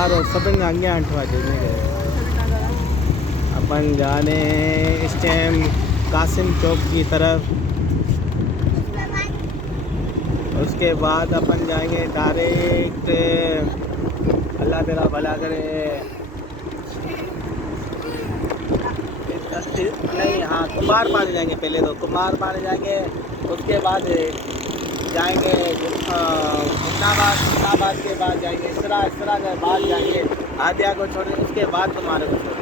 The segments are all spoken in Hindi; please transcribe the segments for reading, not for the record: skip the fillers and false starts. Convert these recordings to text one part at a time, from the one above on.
सारो सभिनि खां अॻियां अठवा अपन जाने इस टाइम कासिम चौक की तरफ। उसके बाद अपन जाएंगे डायरेक्ट, अल्लाह तेरा भला करे, नहीं हाँ कुमार पानी जाएंगे। पहले तो कुमार पानी जाएंगे, उसके बाद जाएंगे इस्लामाबाद के बाद जाएंगे इसरा के बाद जाएंगे हादिया को छोड़े, उसके बाद तुम्हारे को छोड़े।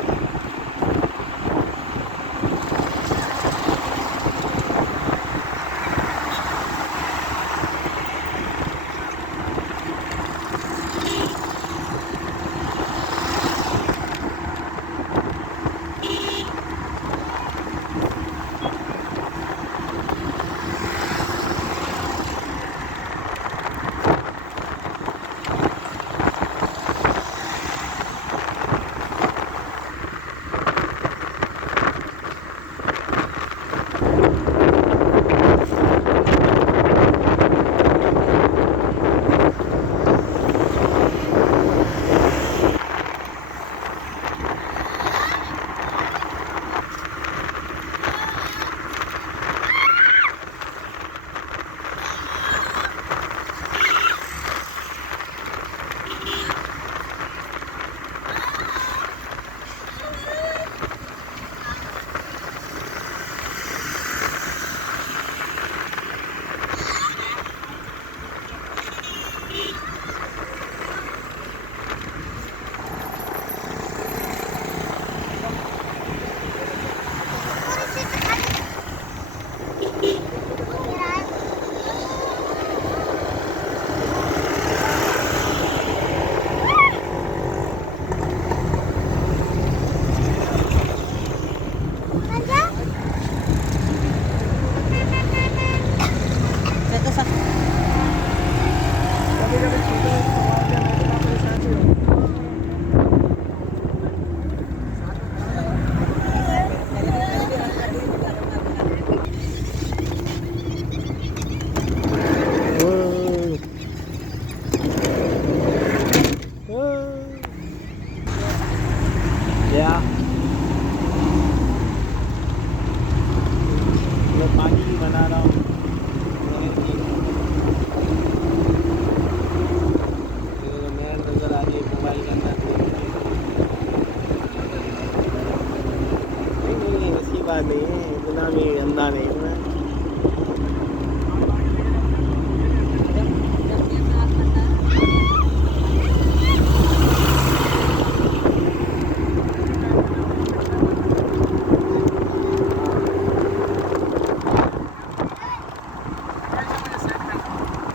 मैं पानी भी बना रहा हूँ। नजर आ रही है मोबाइल का नहीं, ऐसी बात नहीं है, इतना भी अंधा नहीं हूँ मैं।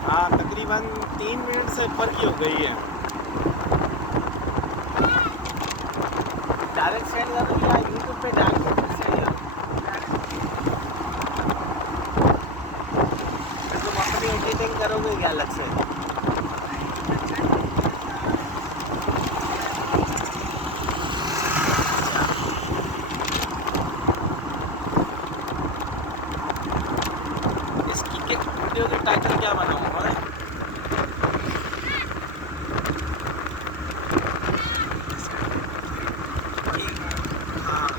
हाँ तकरीबन 3 मिनट से ऊपर की हो गई है। डायरेक्ट सेंड कर दो या यूट्यूब पे डाल दो, तुम अपनी एडिटिंग करोगे क्या अलग से? इसकी वीडियो के टाइटल क्या बनाऊंगा? हाँ,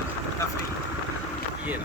ये